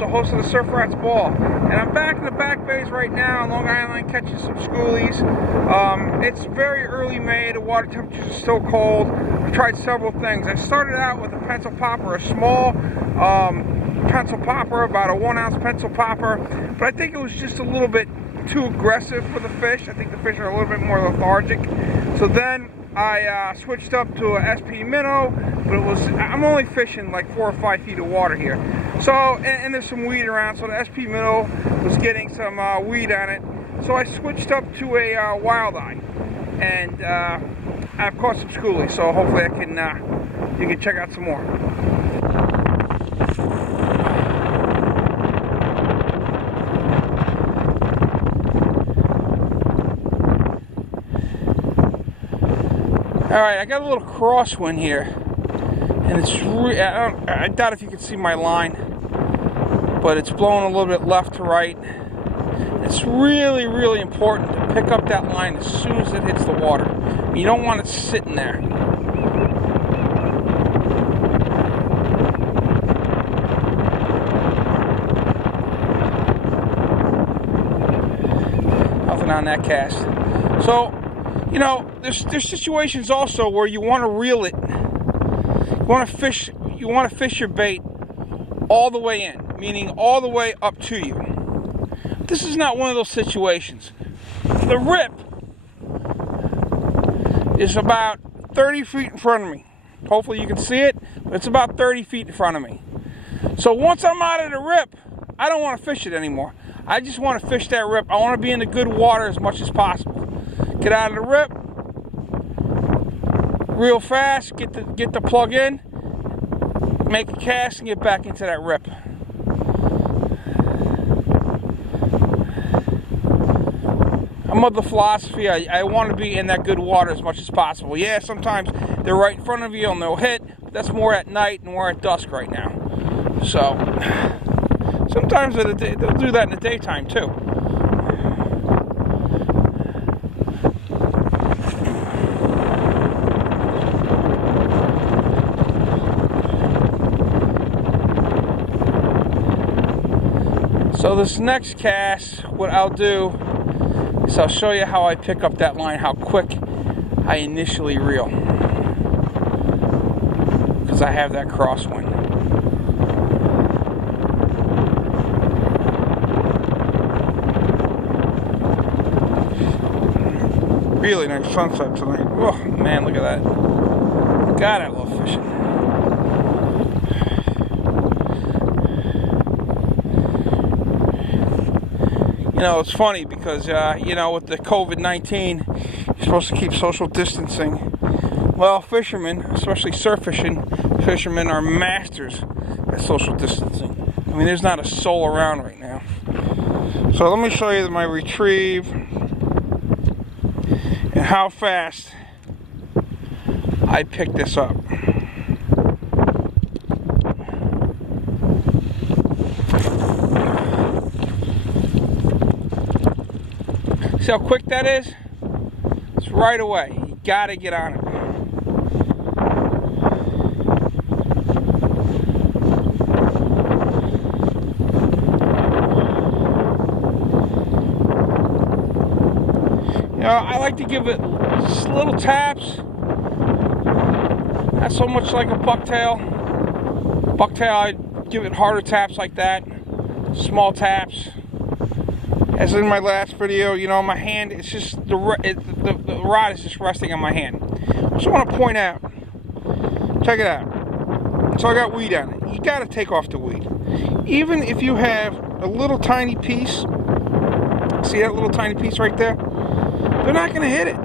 Wetzel, host of the Surf Rats Ball. And I'm back in the back bays right now on Long Island catching some schoolies. It's very early May, the water temperatures are still cold. I've tried several things. I started out with a pencil popper, a small pencil popper, about a 1 ounce pencil popper, but I think it was just a little bit too aggressive for the fish. I think the fish are a little bit more lethargic. So then I switched up to a SP minnow, but I'm only fishing like 4 or 5 feet of water here. So, and there's some weed around, so the SP minnow was getting some weed on it. So I switched up to a wild eye, and I've caught some schoolies, so hopefully you can check out some more. Alright, I got a little crosswind here, and it's I doubt if you can see my line, but it's blowing a little bit left to right. It's really, really important to pick up that line as soon as it hits the water. You don't want it sitting there. Nothing on that cast. So, you know, there's situations also where you want to reel it. You want to fish your bait all the way in, meaning all the way up to you. This is not one of those situations. The rip is about 30 feet in front of me. Hopefully you can see it, but it's about 30 feet in front of me. So once I'm out of the rip, I don't want to fish it anymore. I just want to fish that rip. I want to be in the good water as much as possible. Get out of the rip, real fast, get the plug in, make a cast, and get back into that rip. I'm of the philosophy, I want to be in that good water as much as possible. Yeah, sometimes they're right in front of you and they'll hit, but that's more at night and we're at dusk right now. So, sometimes they'll do that in the daytime too. So this next cast, what I'll do is I'll show you how I pick up that line, how quick I initially reel, because I have that crosswind. Really nice sunset tonight. Oh man, look at that. God, I love fishing. You know, it's funny because, you know, with the COVID-19, you're supposed to keep social distancing. Well, fishermen, especially surf fishermen, are masters at social distancing. I mean, there's not a soul around right now. So let me show you my retrieve and how fast I pick this up. See how quick that is? It's right away. You gotta get on it. You know, I like to give it just little taps. Not so much like a bucktail. Bucktail, I'd give it harder taps like that. Small taps. As in my last video, you know, my hand, it's just, the rod is just resting on my hand. I just want to point out, check it out. So I got weed on it. You got to take off the weed. Even if you have a little tiny piece, see that little tiny piece right there? They're not going to hit it.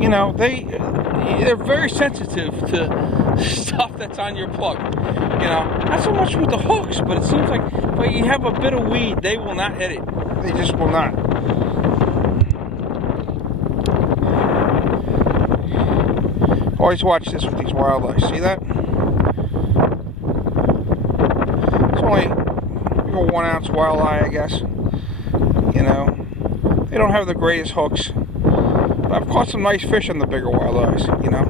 You know, they're very sensitive to stuff that's on your plug. You know, not so much with the hooks, but it seems like if you have a bit of weed, they will not hit it. They just will not. Always watch this with these wildlife. See that? It's only a 1 ounce walleye, I guess. You know, they don't have the greatest hooks. But I've caught some nice fish on the bigger walleyes, you know.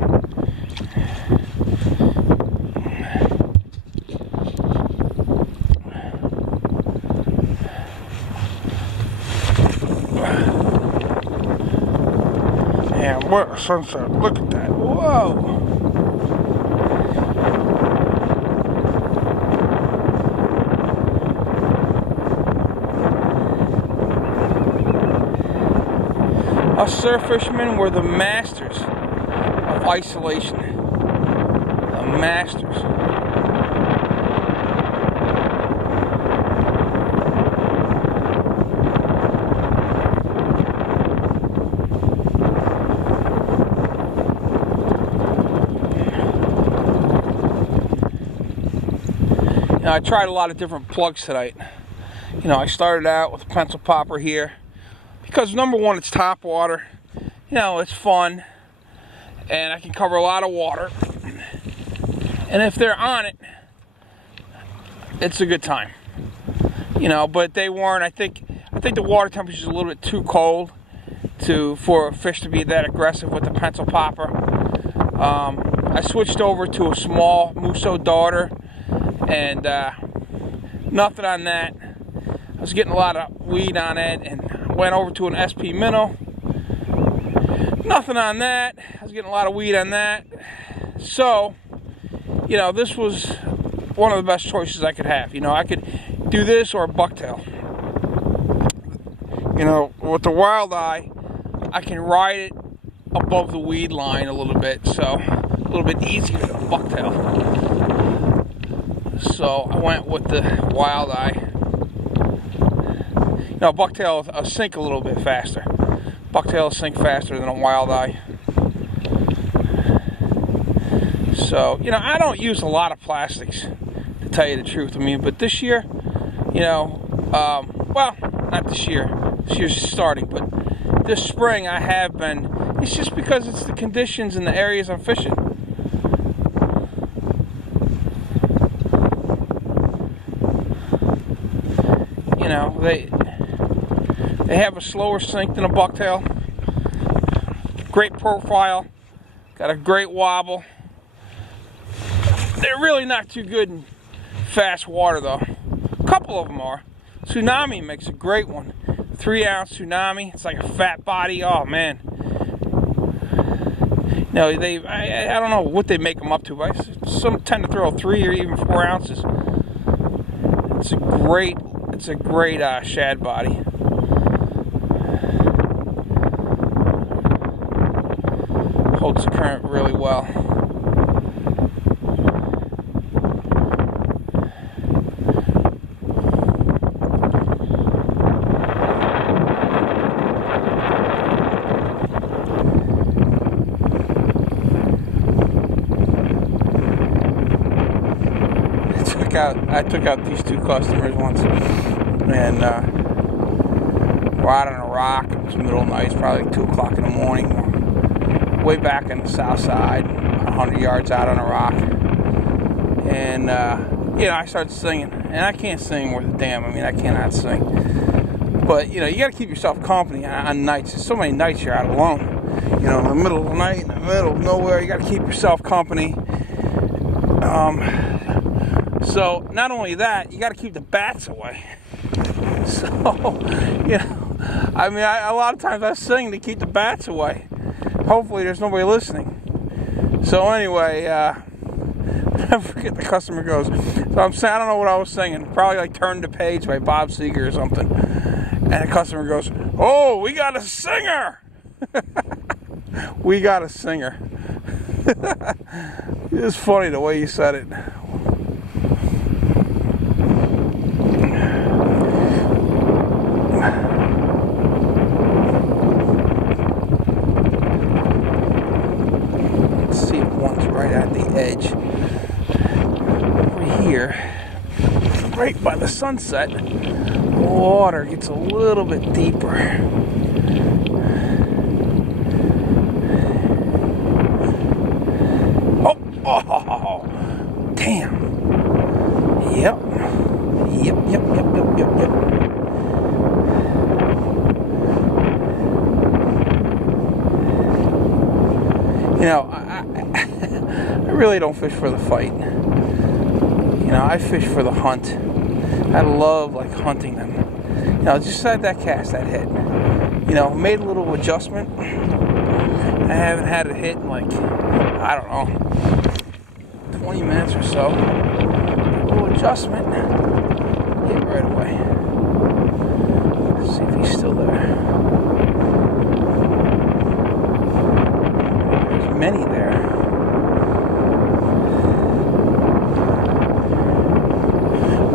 Man, what a sunset. Look at that. Whoa. Us surf fishermen were the masters of isolation. The masters. You know, I tried a lot of different plugs tonight. You know, I started out with a pencil popper here because number one, it's top water. You know, it's fun and I can cover a lot of water. And if they're on it, it's a good time. You know, but they weren't. I think the water temperature is a little bit too cold for a fish to be that aggressive with the pencil popper. I switched over to a small Musso darter. And nothing on that. I was getting a lot of weed on it, and went over to an SP minnow. Nothing on that. I was getting a lot of weed on that. So, you know, this was one of the best choices I could have. You know, I could do this or a bucktail. You know, with the Wild Eye, I can ride it above the weed line a little bit, so a little bit easier than a bucktail. So I went with the Wild Eye. You know, bucktail will sink a little bit faster. Bucktail will sink faster than a Wild Eye. So, you know, I don't use a lot of plastics, to tell you the truth. I mean, but this year, you know, well, not this year. This year's just starting, but this spring I have been. It's just because it's the conditions in the areas I'm fishing. You know, they have a slower sink than a bucktail. Great profile. Got a great wobble. They're really not too good in fast water though. A couple of them are. Tsunami makes a great one. 3-ounce Tsunami. It's like a fat body. Oh man. No, I don't know what they make them up to, but some tend to throw 3 or even 4 ounces. It's a great shad body. Holds the current really well. I took out these 2 customers once, and we're out on a rock. It was middle of the night, it's probably like 2 o'clock in the morning. Way back on the south side, 100 yards out on a rock. And, you know, I started singing. And I can't sing worth a damn. I mean, I cannot sing. But, you know, you got to keep yourself company on nights. There's so many nights you're out alone. You know, in the middle of the night, in the middle of nowhere, you got to keep yourself company. So, not only that, you got to keep the bats away. So, you know, I mean, a lot of times I sing to keep the bats away. Hopefully there's nobody listening. So anyway, I forget the customer goes. So I'm saying, I don't know what I was singing. Probably like Turn the Page by Bob Seger or something. And the customer goes, "Oh, we got a singer." We got a singer. It's funny the way you said it. Edge over here, right by the sunset, the water gets a little bit deeper. Oh, damn. Yep. You know, I really don't fish for the fight. You know, I fish for the hunt. I love like hunting them. You know, just had that cast, that hit. You know, made a little adjustment. I haven't had a hit in like, I don't know, 20 minutes or so. A little adjustment. Hit right away. Let's see if he's still there. There's many there.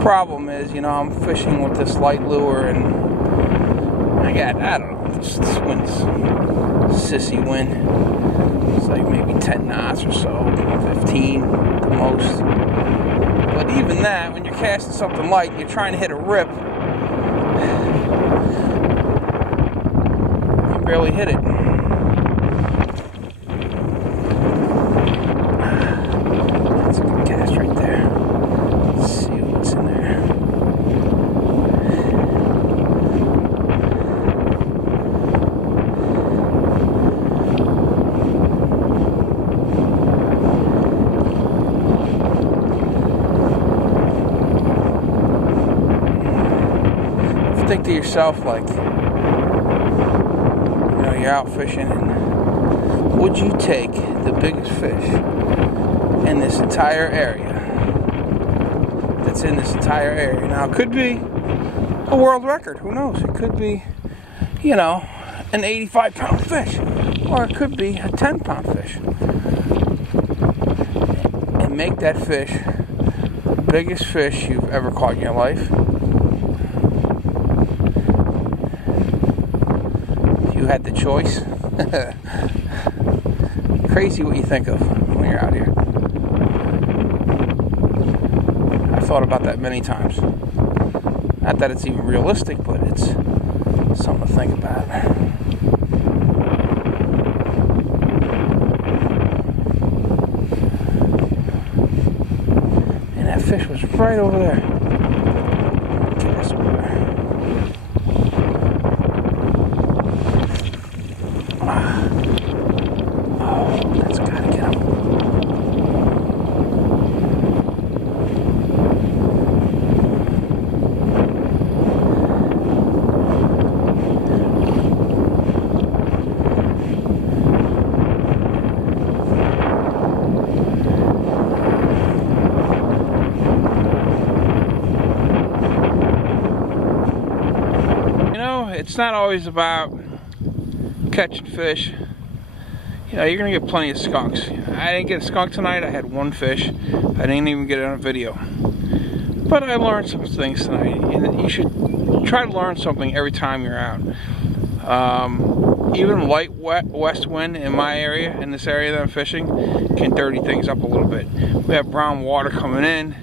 Problem is, you know, I'm fishing with this light lure and I don't know, this wind's sissy wind. It's like maybe 10 knots or so, 15 the most. But even that, when you're casting something light and you're trying to hit a rip, you can barely hit it. That's a good cast right there. Let's see what's in there. Think to yourself, like, you know, you're out fishing and would you take the biggest fish in this entire area that's in this entire area? Now, it could be a world record, who knows? It could be, you know, an 85-pound fish, or it could be a 10-pound fish, and make that fish the biggest fish you've ever caught in your life. You had the choice. Crazy what you think of when you're out here. I've thought about that many times. Not that it's even realistic, but it's something to think about. And that fish was right over there. Cast over there. It's not always about catching fish. You know, you're gonna get plenty of skunks. I didn't get a skunk tonight. I had one fish. I didn't even get it on video. But I learned some things tonight. And you should try to learn something every time you're out. Even light west wind in my area, in this area that I'm fishing, can dirty things up a little bit. We have brown water coming in.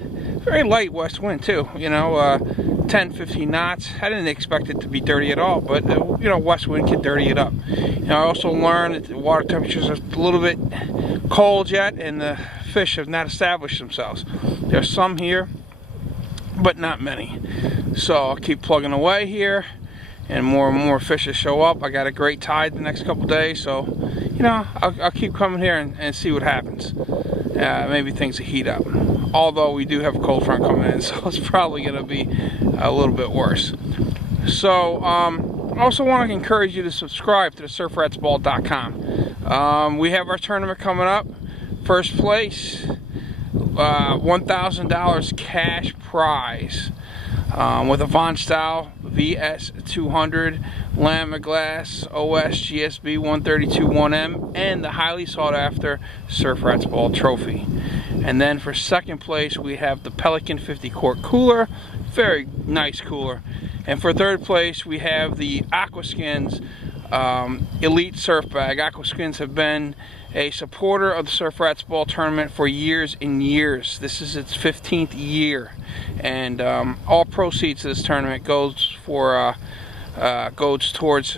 Very light west wind too, you know, 10, 15 knots. I didn't expect it to be dirty at all, but you know, west wind can dirty it up. You know, I also learned that the water temperatures are a little bit cold yet, and the fish have not established themselves. There's some here, but not many. So I'll keep plugging away here, and more fish will show up. I got a great tide the next couple days, so you know, I'll keep coming here and see what happens. Maybe things will heat up. Although we do have a cold front coming in, so it's probably going to be a little bit worse. So I also want to encourage you to subscribe to the surfratsball.com. We have our tournament coming up. First place, $1,000 cash prize with a Von Style VS200, Lama Glass OS GSB 132 1M, and the highly sought after Surf Rats Ball trophy. And then for second place, we have the Pelican 50 quart cooler, very nice cooler. And for third place, we have the Aquaskins Elite Surf Bag. Aquaskins have been a supporter of the Surf Rats Ball tournament for years and years. This is its 15th year, and all proceeds of this tournament goes towards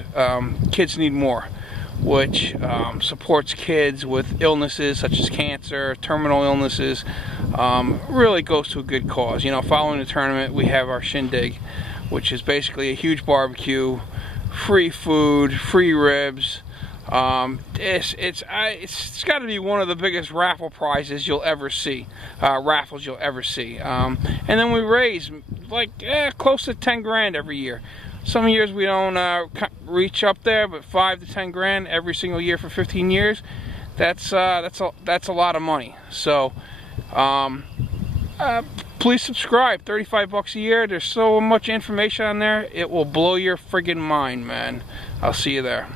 Kids Need More, which supports kids with illnesses such as cancer, terminal illnesses. Really goes to a good cause. You know, following the tournament, we have our shindig, which is basically a huge barbecue, free food, free ribs. It's got to be one of the biggest raffle prizes you'll ever see, and then we raise like close to 10 grand every year. Some years we don't reach up there, but 5 to 10 grand every single year for 15 years, that's a lot of money. So please subscribe. 35 bucks a year. There's so much information on there, it will blow your friggin' mind, man. I'll see you there.